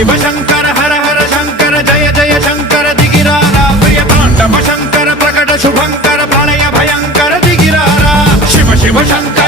शिव शंकर हर हर शंकर जय जय शंकर दिगिरारा प्रिय तांडव शंकर प्रकट शुभंकर प्रलय भयंकर दिगिरारा शिव शिव शंकर